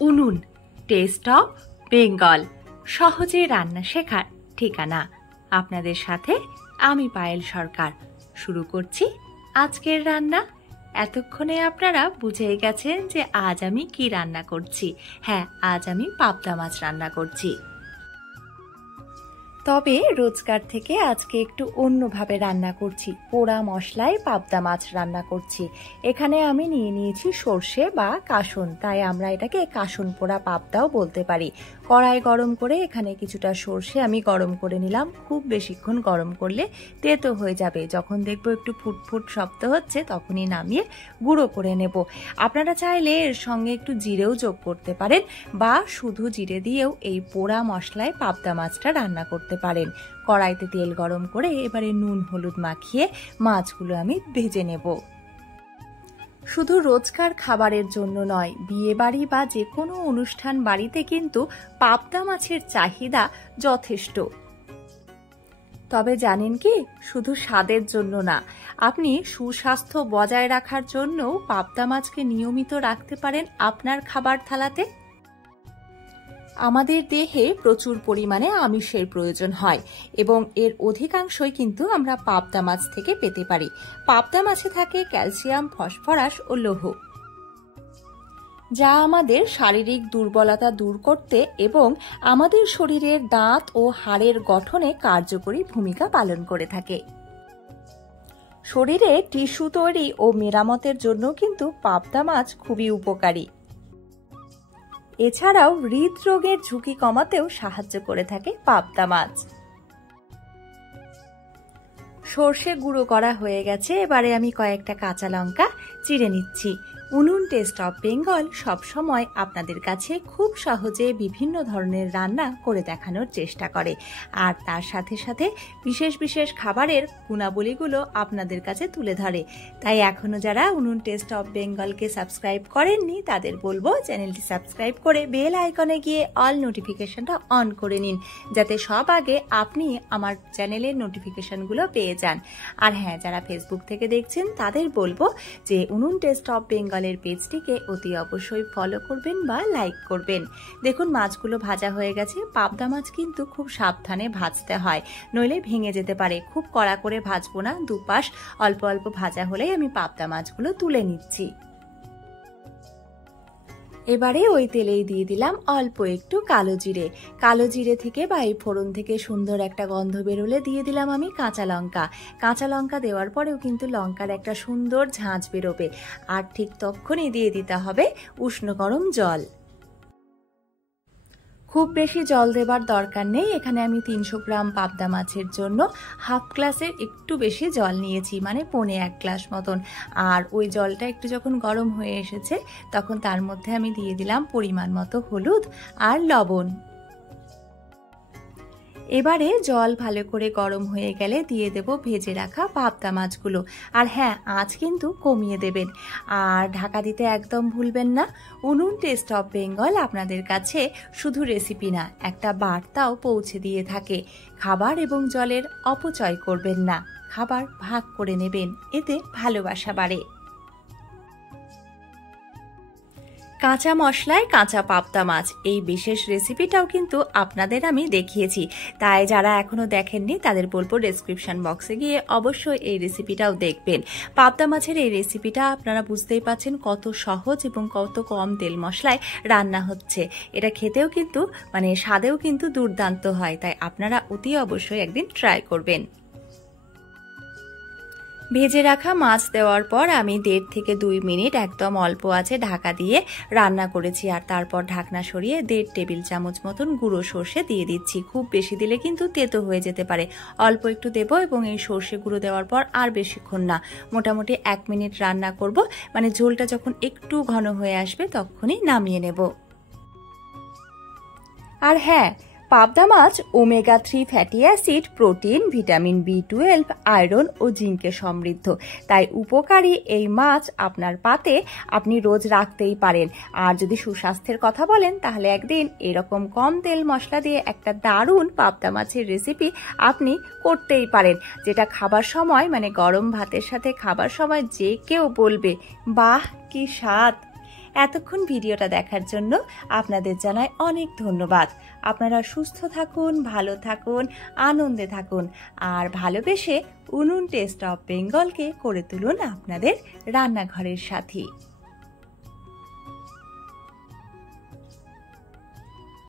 উনুন test of Bengal, সহজে রান্না শেখার ঠিকানা। আপনাদের সাথে আমি পায়েল সরকার। শুরু করছি আজকের রান্না। এতক্ষণে আপনারা বুঝেই গেছেন যে আজ আমি কি রান্না করছি। হ্যাঁ, আজ আমি পাবদা মাছ রান্না করছি। তবে রোজকার থেকে আজকে একটু অন্যভাবে রান্না করছি। পোড়া মশলায় পাবদা মাছ রান্না করছি। এখানে আমি নিয়ে নিয়েছি সর্ষে বা কাসুন, তাই আমরা এটাকে কাসুন পোড়া পাবদাও বলতে পারি। কড়াই গরম করে এখানে কিছুটা সর্ষে আমি গরম করে নিলাম। খুব বেশিক্ষণ গরম করলে তেতো হয়ে যাবে। যখন দেখবো একটু ফুটফুট শব্দ হচ্ছে তখনই নামিয়ে গুঁড়ো করে নেব। আপনারা চাইলে এর সঙ্গে একটু জিরেও যোগ করতে পারেন বা শুধু জিরে দিয়েও এই পোড়া মশলায় পাবদা মাছটা রান্না করতে পারেন। কড়াইতে তেল গরম করে এবারে নুন হলুদ মাখিয়ে মাছগুলো আমি ভেজে নেব। শুধু রোজকার খাবারের জন্য নয়, বিয়ে বাড়ি বা যে কোনো অনুষ্ঠান বাড়িতে কিন্তু পাবদা মাছের চাহিদা যথেষ্ট। তবে জানেন কি, শুধু স্বাদের জন্য না, আপনি সুস্বাস্থ্য বজায় রাখার জন্যও পাবদা মাছকে নিয়মিত রাখতে পারেন আপনার খাবার থালাতে। আমাদের দেহে প্রচুর পরিমাণে আমিষের প্রয়োজন হয় এবং এর অধিকাংশই কিন্তু আমরা পাবদা মাছ থেকে পেতে পারি। পাবদা মাছে থাকে ক্যালসিয়াম, ফসফরাস ও লৌহ, যা আমাদের শারীরিক দুর্বলতা দূর করতে এবং আমাদের শরীরের দাঁত ও হাড়ের গঠনে কার্যকরী ভূমিকা পালন করে থাকে। শরীরে টিস্যু তৈরি ও মেরামতের জন্য কিন্তু পাবদা মাছ খুবই উপকারী। এছাড়াও হৃদরোগের ঝুঁকি কমাতেও সাহায্য করে থাকে পাবদা মাছ। সর্ষে গুঁড়ো করা হয়ে গেছে, এবারে আমি কয়েকটা কাঁচা লঙ্কা চিড়ে নিচ্ছি। উনুন টেস্ট অফ বেঙ্গল সবসময় আপনাদের কাছে খুব সহজে বিভিন্ন ধরনের রান্না করে দেখানোর চেষ্টা করে, আর তার সাথে সাথে বিশেষ বিশেষ খাবারের গুণাবলীগুলো আপনাদের কাছে তুলে ধরে। তাই এখনও যারা উনুন টেস্ট অফ বেঙ্গলকে সাবস্ক্রাইব করেননি তাদের বলবো চ্যানেলটি সাবস্ক্রাইব করে বেল আইকনে গিয়ে অল নোটিফিকেশনটা অন করে নিন, যাতে সব আগে আপনি আমার চ্যানেলের নোটিফিকেশনগুলো পেয়ে যান। আর হ্যাঁ, যারা ফেসবুক থেকে দেখছেন তাদের বলবো যে উনুন টেস্ট অফ বেঙ্গল পেজটিকে অতি অবশ্যই ফলো করবেন বা লাইক করবেন। দেখুন মাছগুলো ভাজা হয়ে গেছে। পাবদা মাছ কিন্তু খুব সাবধানে ভাজতে হয়, নইলে ভেঙে যেতে পারে। খুব কড়া করে ভাজবো না, দুপাশ অল্প অল্প ভাজা হলেই আমি পাবদা মাছগুলো তুলে নিচ্ছি। এবারে ওই তেলেই দিয়ে দিলাম অল্প একটু কালো জিরে। কালো জিরে থেকে বা এই ফোড়ন থেকে সুন্দর একটা গন্ধ বেরোলে দিয়ে দিলাম আমি কাঁচা লঙ্কা। কাঁচা লঙ্কা দেওয়ার পরেও কিন্তু লঙ্কার একটা সুন্দর ঝাঁঝ বেরোবে, আর ঠিক তখনই দিয়ে দিতে হবে উষ্ণ গরম জল। খুব বেশি জল দেবার দরকার নেই। এখানে আমি 300 গ্রাম পাবদা মাছের জন্য হাফ গ্লাসের একটু বেশি জল নিয়েছি, মানে 1.25 গ্লাস মতন। আর ওই জলটা একটু যখন গরম হয়ে এসেছে তখন তার মধ্যে আমি দিয়ে দিলাম পরিমাণ মতো হলুদ আর লবণ। এবারে জল ভালো করে গরম হয়ে গেলে দিয়ে দেব ভেজে রাখা পাবদা মাছগুলো। আর হ্যাঁ, আঁচ কিন্তু কমিয়ে দেবেন, আর ঢাকা দিতে একদম ভুলবেন না। উনুন টেস্ট অফ বেঙ্গল আপনাদের কাছে শুধু রেসিপি না, একটা বার্তাও পৌঁছে দিয়ে থাকে। খাবার এবং জলের অপচয় করবেন না, খাবার ভাগ করে নেবেন, এতে ভালোবাসা বাড়ে। কাঁচা মশলায় কাঁচা পাবদা মাছ, এই বিশেষ রেসিপিটাও কিন্তু আপনাদের আমি দেখিয়েছি। তাই যারা এখনো দেখেননি তাদের বলবো ডেসক্রিপশন বক্সে গিয়ে অবশ্যই এই রেসিপিটাও দেখবেন। পাবদা মাছের এই রেসিপিটা আপনারা বুঝতেই পাচ্ছেন কত সহজ এবং কত কম তেল মশলায় রান্না হচ্ছে। এটা খেতেও কিন্তু স্বাদেও কিন্তু দুর্দান্ত হয়, তাই আপনারা অতি অবশ্যই একদিন ট্রাই করবেন। ভেজে রাখা মাছ দেওয়ার পর আমি 1.5 থেকে 2 মিনিট একদম অল্প আঁচে ঢাকা দিয়ে রান্না করেছি, আর তারপর ঢাকনা সরিয়ে 1.5 টেবিল চামচ মতন গুঁড়ো সর্ষে দিয়ে দিচ্ছি। খুব বেশি দিলে কিন্তু তেতো হয়ে যেতে পারে, অল্প একটু দেবো। এবং এই সর্ষে গুঁড়ো দেওয়ার পর আর বেশিক্ষণ না, মোটামুটি 1 মিনিট রান্না করব। ঝোলটা যখন একটু ঘন হয়ে আসবে তখনই নামিয়ে নেব। আর হ্যাঁ, পাবদা মাছ omega 3 fatty acid, protein, vitamin B12, iron ও জিঙ্কে সমৃদ্ধ। তাই উপকারী এই মাছ আপনার পাতে আপনি রোজ রাখতেই পারেন। আর যদি সুস্বাস্থ্যের কথা বলেন তাহলে একদিন এরকম কম তেল মশলা দিয়ে একটা দারুণ পাবদা মাছের রেসিপি আপনি করতেই পারেন, যেটা খাবার সময় গরম ভাতের সাথে খাবার সময় যে কেউ বলবে, বাহ কি স্বাদ। এতক্ষণ ভিডিওটা দেখার জন্য আপনাদের জানাই অনেক ধন্যবাদ। আপনারা সুস্থ থাকুন, ভালো থাকুন, আনন্দে থাকুন আর ভালোবেসে উনুন টেস্ট অফ বেঙ্গলকে করে তুলুন আপনাদের রান্নাঘরের সাথী।